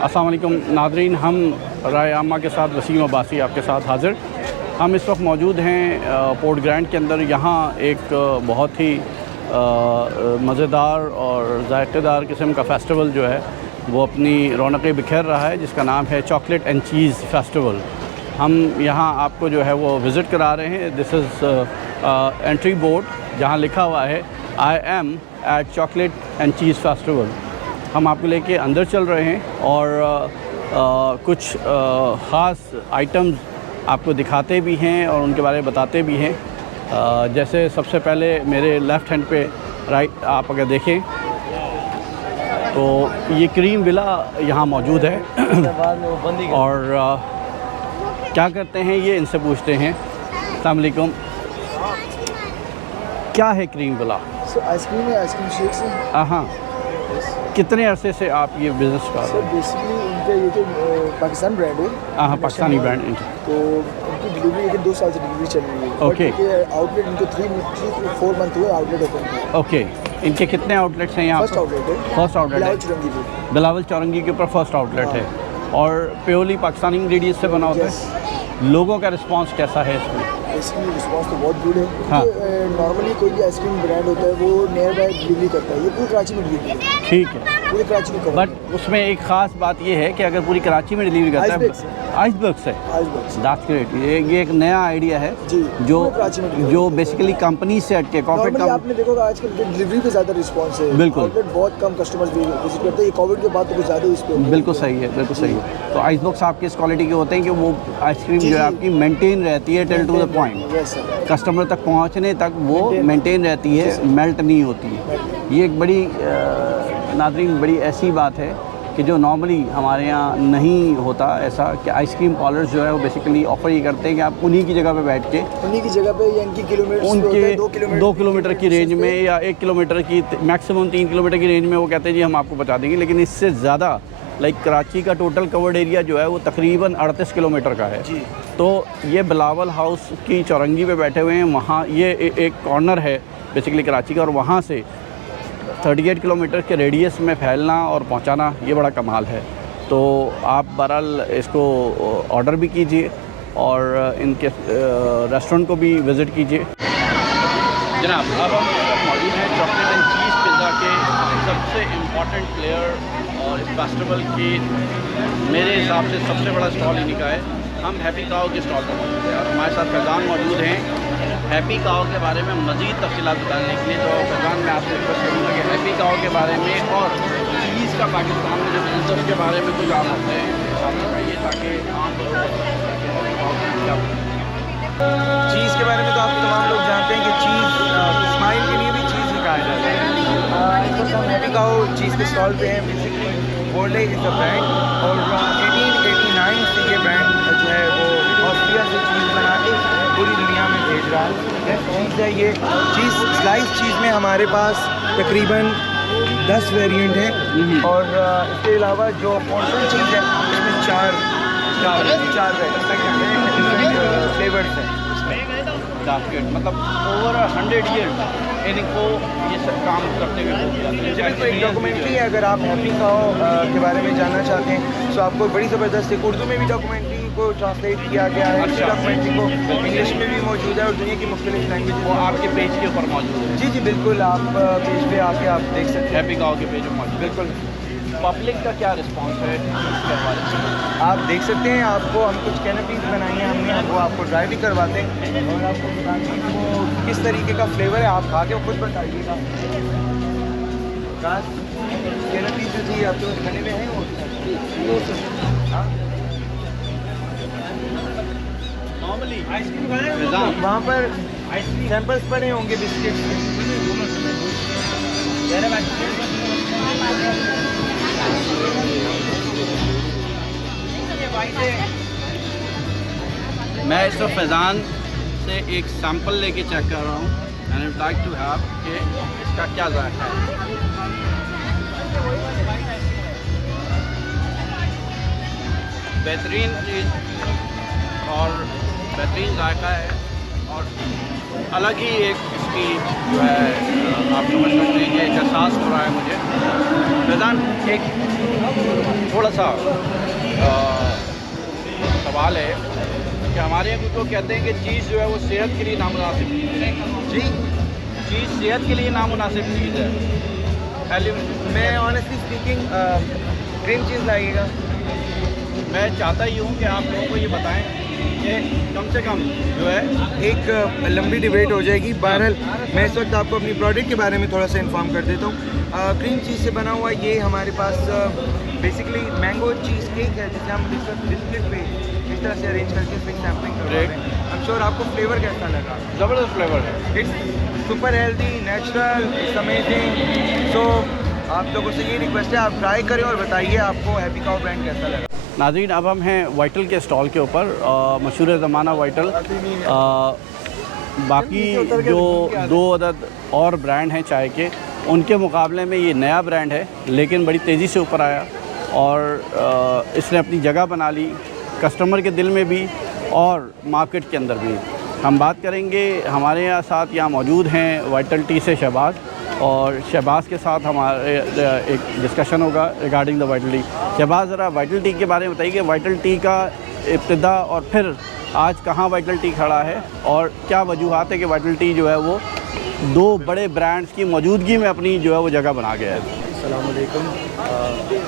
अस्सलाम वालेकुम नाज़रीन, हम राय आमा के साथ वसीम अब्बासी आपके साथ हाज़िर। हम इस वक्त मौजूद हैं पोर्ट ग्रैंड के अंदर। यहाँ एक बहुत ही मज़ेदार और जायकेदार किस्म का फ़ेस्टिवल जो है वो अपनी रौनकें बिखेर रहा है, जिसका नाम है चॉकलेट एंड चीज़ फेस्टिवल। हम यहाँ आपको जो है वो विज़िट करा रहे हैं। दिस इज़ एंट्री बोर्ड जहाँ लिखा हुआ है I am at chocolate and cheese festival. हम आपको लेके अंदर चल रहे हैं और कुछ ख़ास आइटम्स आपको दिखाते भी हैं और उनके बारे में बताते भी हैं। जैसे सबसे पहले मेरे लेफ़्ट हैंड पे राइट आप अगर देखें तो ये क्रीम विला यहाँ मौजूद है और क्या करते हैं ये इनसे पूछते हैं। अस्सलाम वालेकुम, क्या है क्रीम विला? आइसक्रीम है, आइसक्रीम शेक्स है। हाँ, कितने अरसे से आप ये बिज़नेस कर रहे हैं? बेसिकली इनका ये तो पाकिस्तान ब्रांड है। हाँ, पाकिस्तानी ब्रांड। तो इनकी डिलीवरी है 2 साल से डिलीवरी चल रही है। ओके। आउटलेट इनको 3-4 मंथ हुए आउटलेट ओपन किया। ओके, इनके कितने आउटलेट्स हैं यहाँ? फर्स्ट आउटलेट है। फर्स्ट आउटलेट बिलावल चौरंगी पे। बिलावल चौरंगी के ऊपर फर्स्ट आउटलेट है और प्योरली पाकिस्तानी इंग्रेडिएंट्स से बना होता है। लोगों का रिस्पांस कैसा है इसमें? इसकी रिस्पांस तो बहुत गुड है। हाँ। नॉर्मली कोई भी आइसक्रीम ब्रांड होता है वो नियर बाय डिलीवरी करता है, ये पूरी कराची में डिलीवरी है। ठीक है, पूरी कराची में। बट उसमें एक ख़ास बात ये है कि अगर पूरी कराची में डिलीवरी करता है आइसबर्ग से। That's great. ये एक नया आइडिया है जी, जो बेसिकली कंपनी से हटके कॉर्पोरेट नॉर्मली आपने देखोगे आजकल डिलीवरी पे ज़्यादा रिस्पांस है। बिल्कुल, बहुत कम कस्टमर्स भी विजिट करते हैं। कोविड के बाद तो कुछ ज़्यादा इस पे। बिल्कुल सही है, बिल्कुल सही है। तो आइसबर्ग्स आपके इस क्वालिटी के होते हैं कि वो आइसक्रीम जो है आपकी मेंटेन रहती है till two the point, customer तक पहुंचने तक वो मेंटेन रहती है, मेल्ट नहीं होती है। ये एक बड़ी नाज़रीन बड़ी ऐसी बात है कि जो नॉर्मली हमारे यहाँ नहीं होता ऐसा, कि आइसक्रीम पार्लर्स जो है वो बेसिकली ऑफ़र ये करते हैं कि आप उन्हीं की जगह पे बैठ के उन्हीं की जगह पे या इनकी किलोमीटर उनके 2 किलोमीटर की रेंज में या 1 किलोमीटर की मैक्सिमम 3 किलोमीटर की रेंज में वो कहते हैं जी हम आपको पहुँचा देंगे। लेकिन इससे ज़्यादा कराची का टोटल कवर्ड एरिया जो है वो तकरीबन 38 किलोमीटर का है। जी। तो ये बिलावल हाउस की चौरंगी पे बैठे हुए हैं। वहाँ ये एक कॉर्नर है बेसिकली कराची का और वहाँ से 38 किलोमीटर के रेडियस में फैलना और पहुँचाना ये बड़ा कमाल है। तो आप बहरहाल इसको ऑर्डर भी कीजिए और इनके रेस्टोरेंट को भी विज़िट कीजिए। जनाब, अब हम मौजूद हैं चॉकलेट एंड चीज़ पिज़्ज़ा के सबसे इम्पॉर्टेंट प्लेयर और इस फेस्टिवल की मेरे हिसाब से सबसे बड़ा स्टॉल इन्हीं का है। हम हैप्पी काओ के स्टॉल पर मौजूद हैं और हमारे साथ फैज़ान मौजूद हैं हैप्पी काओ के बारे में मज़ीद तफ़सीलात बताने के लिए। तो फैज़ान, मैं आपसे रिक्वेस्ट करूँगा कि हैप्पी काओ के बारे में और चीज़ का पाकिस्तान में जो बिज़नेस है उसके बारे में कुछ आप होते हैं साथ बताइए ताकि आम चीज़ के बारे में तो आप तमाम लोग जानते हैं कि चीज़ स्माइल के लिए भी चीज़ ही कहा जाता है। इस वक्त हम हैप्पी काओ चीज़ के स्टॉल पे हैं। बेसिकली वर्ल्डे इज़ द ब्रांड और 1889 से ये ब्रांड जो है वो ऑस्ट्रिया से चीज़ बना के पूरी दुनिया में भेज रहा है। चीज़ है ये चीज़ स्लाइस चीज़ में हमारे पास तकरीबन 10 वेरिएंट है और इसके अलावा जो पोर्शन चीज़ है इसमें चार फ्लेवर्स हैं। मतलब ओवर 100 ईयर्स इनको ये सब काम करते हुए हो गया। एक डॉक्यूमेंट्री है, अगर आप हैप्पी काओ के बारे में जानना चाहते हैं तो आपको बड़ी ज़बरदस्त एक उर्दू में भी डॉक्यूमेंट्री को ट्रांसलेट किया गया है। अच्छा। डॉक्यूमेंट्री को इंग्लिश में भी मौजूद है और दुनिया की मुख्तलिफ लैंग्वेज वो आपके पेज के ऊपर मौजूद है। जी बिल्कुल, आप पेज पे आके आप देख सकते हैं। हैप्पी काओ के पेज पर मौजूद। बिल्कुल। पब्लिक का क्या रिस्पांस है इसके हवाले से? आप देख सकते हैं, आपको हम कुछ कैनपीज बनाई हैं हमने, वो आपको ट्राई भी करवाते हैं और आपको बताते हैं वो किस तरीके का फ्लेवर है। आप खा के खुद बताइएगा। कैनपीज जो थी आपके खाने में है नॉर्मली वहाँ पर सैंपल्स पड़े होंगे बिस्किट। मैं इस वक्त फैज़ान से एक सैंपल लेके चेक कर रहा हूँ and I would like to have कि इसका क्या जायका है। बेहतरीन चीज़ और बेहतरीन जायका है और अलग ही एक इसकी जो है आप समझ सकते हैं कि एक एहसास हो रहा है मुझे। फैज़ान, एक थोड़ा सा सवाल है कि हमारे यहाँ को कहते हैं कि चीज़ जो है वो सेहत के लिए नामुनासिब चीज़ है। जी, चीज़ सेहत के लिए नामुनासिब चीज़ है। मैं ऑनेस्टली स्पीकिंग क्रीम चीज़ लाइएगा। मैं चाहता ही हूँ कि आप लोगों को ये बताएं कि कम से कम जो है एक लंबी डिबेट हो जाएगी। बहरहाल मैं इस वक्त आपको अपनी प्रोडक्ट के बारे में थोड़ा सा इन्फॉर्म कर देता हूँ। क्रीम चीज़ से बना हुआ ये हमारे पास बेसिकली मैंगो चीज़ केक है, जिसे हम बिस्किट पे इस तरह से अरेंज करके फिर सैम्पलिंग करवा रहे हैं। आई एम श्योर आपको फ्लेवर कैसा लगा? ज़बरदस्त फ्लेवर है। It's super healthy, natural, it's amazing. So आप लोगों से ये रिक्वेस्ट है, आप ट्राई करें और बताइए आपको हैप्पी काउ ब्रांड कैसा लगा। नाज़रीन, अब हम हैं वाइटल के स्टॉल के ऊपर, मशहूर ज़माना वाइटल। बाकी जो 2 अदद और ब्रांड हैं चाय के, उनके मुकाबले में ये नया ब्रांड है, लेकिन बड़ी तेज़ी से ऊपर आया और इसने अपनी जगह बना ली कस्टमर के दिल में भी और मार्केट के अंदर भी। हम बात करेंगे, हमारे यहाँ साथ यहाँ मौजूद हैं वाइटल टी से शहबाज, और शहबाज के साथ हमारे एक डिस्कशन होगा regarding the vital tea. Shahbaz, ज़रा वाइटल टी के बारे में बताइए कि वाइटल टी का इब्तिदा और फिर आज कहाँ वाइटल टी खड़ा है और क्या वजूहात है कि वाइटल टी जो है वो 2 बड़े ब्रांड्स की मौजूदगी में अपनी जो है वो जगह बना गया है। अस्सलाम वालेकुम।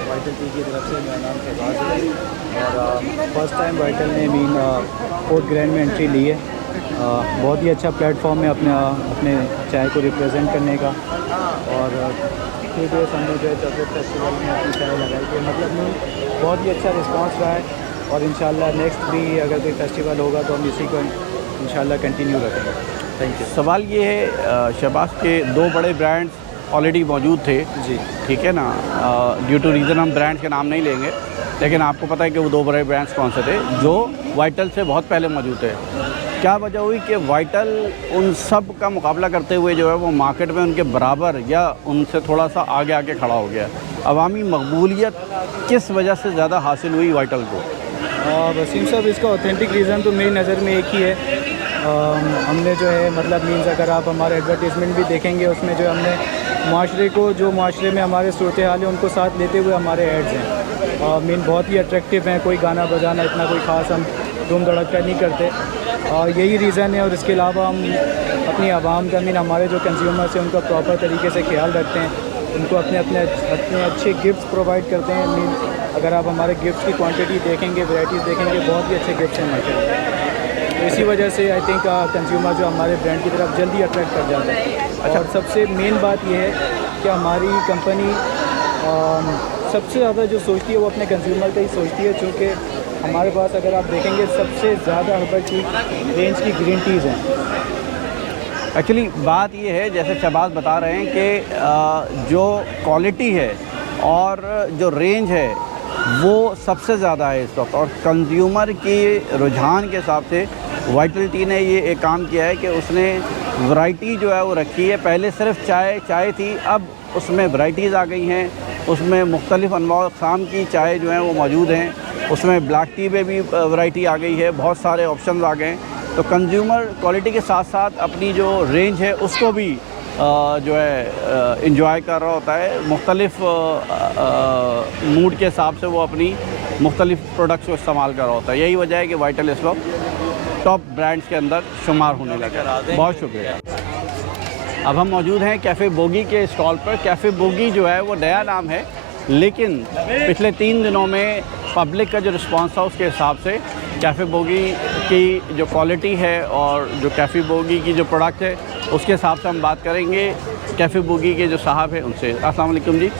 वाइटल टी की तरफ से मेरा नाम शहबाज है और फर्स्ट टाइम वाइटल ने पोर्ट ग्रैंड में एंट्री ली है। बहुत ही अच्छा प्लेटफॉर्म है अपने चाय को रिप्रेजेंट करने का। और फिर जो हमने जो है चॉकलेट फेस्टिवल में अपनी चाय लगाई थी, मतलब बहुत ही अच्छा रिस्पांस रहा है और इंशाल्लाह नेक्स्ट भी अगर कोई फेस्टिवल होगा तो हम इसी को इंशाल्लाह कंटिन्यू रखेंगे। Thank you. सवाल ये है, शहबाज के 2 बड़े ब्रांड्स ऑलरेडी मौजूद थे जी, ठीक है ना, ड्यू टू रीज़न हम ब्रांड्स के नाम नहीं लेंगे, लेकिन आपको पता है कि वो 2 बड़े ब्रांड्स कौन से थे जो वाइटल से बहुत पहले मौजूद थे। क्या वजह हुई कि वाइटल उन सब का मुकाबला करते हुए जो है वो मार्केट में उनके बराबर या उनसे थोड़ा सा आगे आके खड़ा हो गया? अवामी मकबूलियत किस वजह से ज़्यादा हासिल हुई वाइटल को? वसीम साहब, इसका ऑथेंटिक रीज़न तो मेरी नज़र में एक ही है। हमने जो है मतलब मीन्स अगर आप हमारे एडवर्टीज़मेंट भी देखेंगे, उसमें जो हमने माशरे को, जो माशरे में हमारे सूरत हाल है उनको साथ लेते हुए हमारे एड्स हैं। मीन बहुत ही अट्रैक्टिव हैं, कोई गाना बजाना इतना कोई ख़ास हम धूम धड़का नहीं करते और यही रीज़न है। और इसके अलावा हम अपनी आवाम का, मीन हमारे जो कंज्यूमर्स हैं उनका प्रॉपर तरीके से ख्याल रखते हैं, उनको अपने अच्छे गिफ्ट्स प्रोवाइड करते हैं। मीन अगर आप हमारे गिफ्ट्स की क्वांटिटी देखेंगे, वैराइटीज़ देखेंगे, बहुत ही अच्छे गिफ्ट्स हैं माशाल्लाह। तो इसी वजह से आई थिंक कंज्यूमर जो हमारे ब्रांड की तरफ जल्दी अट्रैक्ट कर जाता है। अच्छा, और सबसे मेन बात यह है कि हमारी कंपनी सबसे ज़्यादा जो सोचती है वो अपने कंज्यूमर का ही सोचती है, चूँकि हमारे पास अगर आप देखेंगे सबसे ज़्यादा हर्बल टी रेंज की ग्रीन टीज़ हैं। एक्चुअली बात ये है, जैसे शहबाज बता रहे हैं कि जो क्वालिटी है और जो रेंज है वो सबसे ज़्यादा है इस वक्त, और कंज्यूमर की रुझान के हिसाब से वाइटल टी ने ये एक काम किया है कि उसने वैरायटी जो है वो रखी है। पहले सिर्फ चाय थी, अब उसमें वैराइटीज़ आ गई हैं, उसमें मुख्तलिफ़ अनवा अक़साम की चाय जो हैं वो मौजूद हैं, उसमें ब्लैक टी में भी वैरायटी आ गई है, बहुत सारे ऑप्शन आ गए हैं। तो कंज्यूमर क्वालिटी के साथ साथ अपनी जो रेंज है उसको भी जो है इंजॉय कर रहा होता है। मुख्तलिफ़ मूड के हिसाब से वो अपनी मुख्तलिफ़ प्रोडक्ट्स को इस्तेमाल कर रहा होता है। यही वजह है कि वाइटल इस वक्त टॉप ब्रांड्स के अंदर शुमार होने लगा। बहुत शुक्रिया। अब हम मौजूद हैं कैफ़े बोगी के स्टॉल पर। कैफ़े बोगी जो है वो नया नाम है, लेकिन पिछले 3 दिनों में पब्लिक का जो रिस्पांस था उसके हिसाब से कैफ़े बोगी की जो क्वालिटी है और जो कैफ़े बोगी की जो प्रोडक्ट है उसके हिसाब से हम बात करेंगे कैफ़े बोगी के जो साहब हैं उनसे। अस्सलाम वालेकुम जी।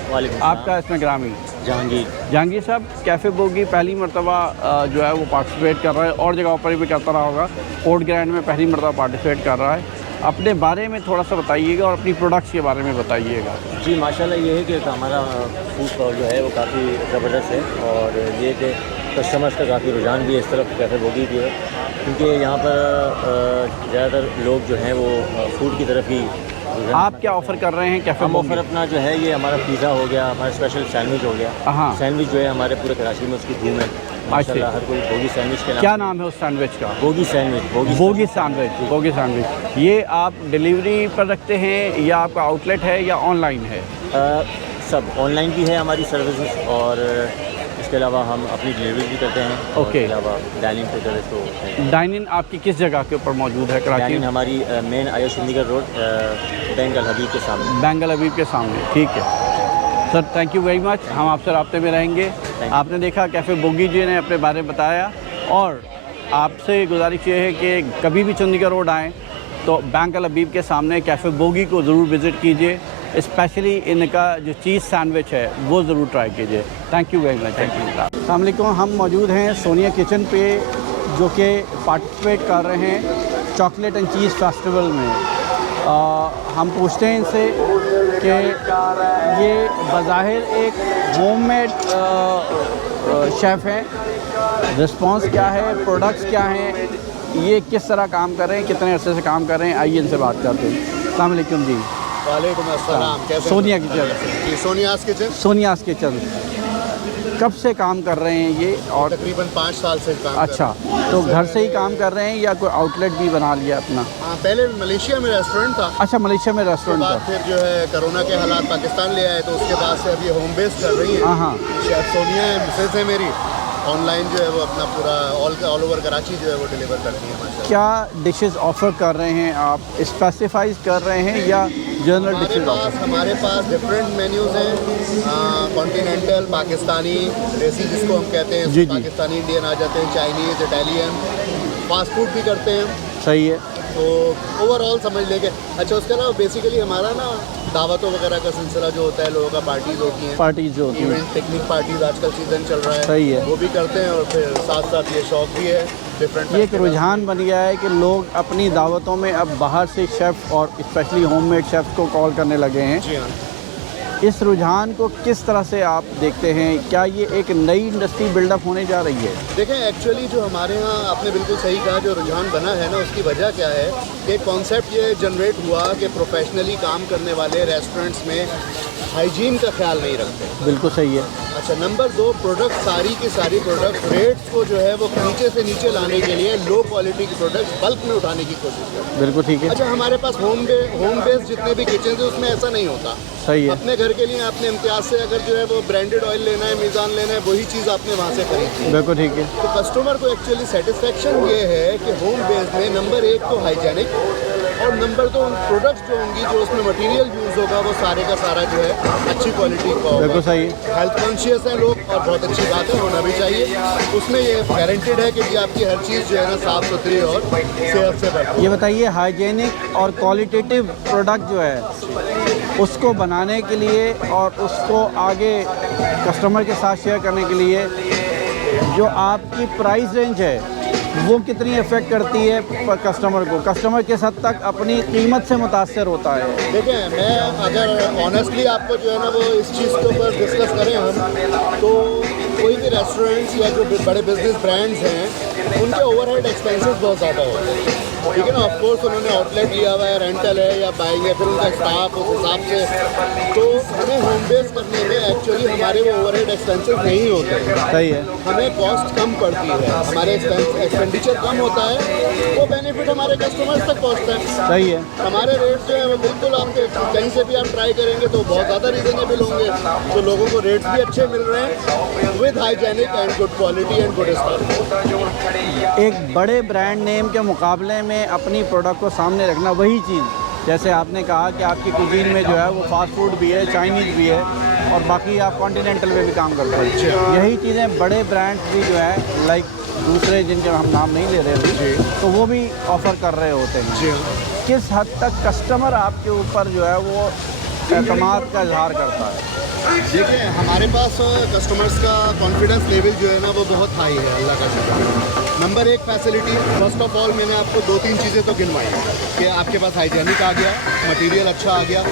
आपका इसमें ग्रामीण जहांगीर साहब, कैफ़े बोगी पहली मरतबा जो है वो पार्टिसिपेट कर रहा है और जगहों पर भी करता रहा होगा, पोर्ट ग्रैंड में पहली मरतबा पार्टिसिपेट कर रहा है। अपने बारे में थोड़ा सा बताइएगा और अपनी प्रोडक्ट्स के बारे में बताइएगा। जी माशाल्लाह, ये है कि हमारा फूड स्टॉल जो है वो काफ़ी ज़बरदस्त है और ये कि कस्टमर्स का काफ़ी रुझान भी है इस तरफ कैफ़े बोगी की है, क्योंकि यहाँ पर ज़्यादातर लोग जो हैं वो फूड की तरफ ही। आप क्या ऑफ़र कर रहे हैं कैफ़े हम ऑफ़र अपना जो है ये हमारा पिज़्ज़ा हो गया, हमारा स्पेशल सैंडविच हो गया। हाँ, सैंडविच जो है हमारे पूरे कराची में उसकी धूम है माशाल्लाह। हर कोई बोगी सैंडविच के क्या नाम है उस सैंडविच का? Bogie sandwich. Bogie sandwich. ये आप डिलीवरी पर रखते हैं या आपका आउटलेट है या ऑनलाइन है? सब ऑनलाइन भी है हमारी सर्विसेज और इसके अलावा हम अपनी डिलीवरी भी करते हैं और ओके। इसके अलावा डाइनिंग पे जो है तो डाइनिंग आपकी किस जगह के ऊपर मौजूद है कराची डाइनिंग में? हमारी मेन आयो चंडीगढ़ रोड बैंक अल हबीब के सामने। बैंगल हबीब के सामने, ठीक है sir, thank you very much. हम आपसे राब्ते में रहेंगे। आपने देखा कैफ़े बोगी जी ने अपने बारे में बताया, और आपसे गुजारिश ये है कि कभी भी चंडीगढ़ रोड आएँ तो बैंक अल हबीब के सामने कैफ़े बोगी को ज़रूर विज़िट कीजिए, स्पेशली इनका जो चीज़ सैंडविच है वो ज़रूर ट्राई कीजिए। Thank you very much. Thank you. अस्सलाम वालेकुम, हम मौजूद हैं सोनिया किचन पे, जो कि पार्टिसिपेट कर रहे हैं चॉकलेट एंड चीज़ फेस्टिवल में। हम पूछते हैं इनसे कि ये बज़ाहिर एक होममेड शेफ़ हैं, रिस्पांस क्या है, प्रोडक्ट्स क्या हैं, ये किस तरह काम कर रहे हैं, कितने अरसे से काम कर रहे हैं, आइए इनसे बात करते हैं। अस्सलाम वालेकुम जी। वालेकुम अस्सलाम। कैसे हैं? सोनिया किचन। जी, सोनियाज़ किचन सोनियाज़ किचन कब से काम कर रहे हैं ये? और तकरीबन 5 साल से काम अच्छा, तो घर से ही काम कर रहे हैं या कोई आउटलेट भी बना लिया अपना? हाँ, पहले मलेशिया में रेस्टोरेंट था। अच्छा, मलेशिया में उसके रेस्टोरेंट बाद था। फिर जो है कोरोना के हालात पाकिस्तान ले आए, तो उसके बाद से अब ये होम बेस्ड कर रही है। हाँ हाँ, शेफ सोनिया है, मिसेस है मेरी। ऑनलाइन जो है वो अपना पूरा ऑल ओवर कराची जो है वो डिलीवर करती है माशाल्लाह। क्या डिशेस ऑफ़र कर रहे हैं आप? स्पेसिफाइज कर रहे हैं या जनरल डिशेस ऑफ़र? हमारे पास डिफरेंट मेन्यूज़ हैं, कॉन्टिनेंटल, पाकिस्तानी, देसी जिसको हम कहते हैं, जी, जी। पाकिस्तानी इंडियन आ जाते हैं, चाइनीज़, इटालियन, फास्ट फूड भी करते हैं। सही है। तो ओवरऑल समझ लेंगे। अच्छा, उसके अलावा बेसिकली हमारा ना दावतों वगैरह का सिलसिला जो होता है, लोगों का पार्टीज़ होती हैं, पार्टीज जो होती हैं, इवेंट पिकनिक पार्टीज़ आजकल सीज़न चल रहा है, सही है। वो भी करते हैं। और फिर साथ साथ ये शौक भी है डिफरेंट। ये एक रुझान बन गया है कि लोग अपनी दावतों में अब बाहर से शेफ़ और स्पेशली होममेड शेफ़ को कॉल करने लगे हैं। जी हाँ। इस रुझान को किस तरह से आप देखते हैं? क्या ये एक नई इंडस्ट्री बिल्डअप होने जा रही है? देखें, एक्चुअली जो हमारे यहाँ आपने बिल्कुल सही कहा, जो रुझान बना है ना, उसकी वजह क्या है कि कॉन्सेप्ट ये जनरेट हुआ कि प्रोफेशनली काम करने वाले रेस्टोरेंट्स में हाइजीन का ख्याल नहीं रखते। बिल्कुल सही है। अच्छा, नंबर 2, प्रोडक्ट सारी की सारी प्रोडक्ट रेट्स को जो है वो नीचे से नीचे लाने के लिए लो क्वालिटी की प्रोडक्ट बल्क में उठाने की कोशिश करते हैं। बिल्कुल ठीक है। अच्छा, हमारे पास होम बेस्ड जितने भी किचन है उसमें ऐसा नहीं होता। सही है। अपने घर के लिए आपने इम्तियाज से अगर जो है वो ब्रांडेड ऑयल लेना है, मीज़ान लेना है, वही चीज़ आपने वहाँ से खरीदनी है। बिल्कुल ठीक है। तो कस्टमर को एक्चुअली सेटिस्फेक्शन ये है कि होम बेस्ड में नंबर 1 तो हाइजेनिक, और नंबर 2 उन प्रोडक्ट्स जो होंगी, जो उसमें मटेरियल यूज़ होगा, वो सारे का सारा जो है अच्छी क्वालिटी का होगा। बिल्कुल सही है। हेल्थ कॉन्शियस हैं लोग, और बहुत अच्छी बात है, होना भी चाहिए। उसमें ये गारंटेड है कि जी आपकी हर चीज़ जो है ना साफ़ सुथरी और सेहत से भरपूर। ये बताइए, हाइजेनिक और क्वालिटेटिव प्रोडक्ट जो है उसको बनाने के लिए और उसको आगे कस्टमर के साथ शेयर करने के लिए जो आपकी प्राइस रेंज है वो कितनी इफ़ेक्ट करती है कस्टमर को? कस्टमर किस हद तक अपनी कीमत से मुतासर होता है? देखें, मैं अगर ऑनेस्टली आपको जो है ना वो इस चीज़ के ऊपर डिस्कस करें हम, तो कोई भी रेस्टोरेंट्स या जो बड़े बिजनेस ब्रांड्स हैं, उनके ओवरहेड एक्सपेंसेस बहुत ज़्यादा होते हैं। ठीक है ना, ऑफ कोर्स उन्होंने आउटलेट लिया हुआ है, रेंटल है या बाइंग है, फिर उनका स्टाफ उस हिसाब से। तो हमें होम बेस करने में एक्चुअली हमारे वो ओवरहेड एक्सपेंसेस नहीं होते हैं। सही है। हमें कॉस्ट कम पड़ती है, हमारे एक्सपेंडिचर कम होता है, वो बेनिफिट हमारे कस्टमर्स तक पहुंचता है। सही है। हमारे रेट जो है वो बिल्कुल आपके कहीं से भी आप ट्राई करेंगे तो बहुत ज़्यादा रीजनेबल होंगे, तो लोगों को रेट्स भी अच्छे मिल रहे हैं with hygienic and good quality and good stuff. एक बड़े ब्रांड नेम के मुकाबले में अपनी प्रोडक्ट को सामने रखना, वही चीज़ जैसे आपने कहा कि आपकी कुजीन में जो है वो फास्ट फूड भी है, चाइनीज़ भी है, और बाकी आप कॉन्टिनेंटल में भी काम करते हैं। यही चीज़ें बड़े ब्रांड्स भी जो है लाइक दूसरे जिनके हम नाम नहीं ले रहे थे, तो वो भी ऑफ़र कर रहे होते हैं। किस हद तक कस्टमर आपके ऊपर जो है वो एतमाद का इजहार करता है? देखिए, हमारे पास कस्टमर्स का कॉन्फिडेंस लेवल जो है ना वो बहुत हाई है, अल्लाह का शुक्र। Number 1 facility, first of all मैंने आपको 2-3 चीज़ें तो गिनवाई कि आपके पास हाइजेनिक आ गया, मटेरियल अच्छा आ गया।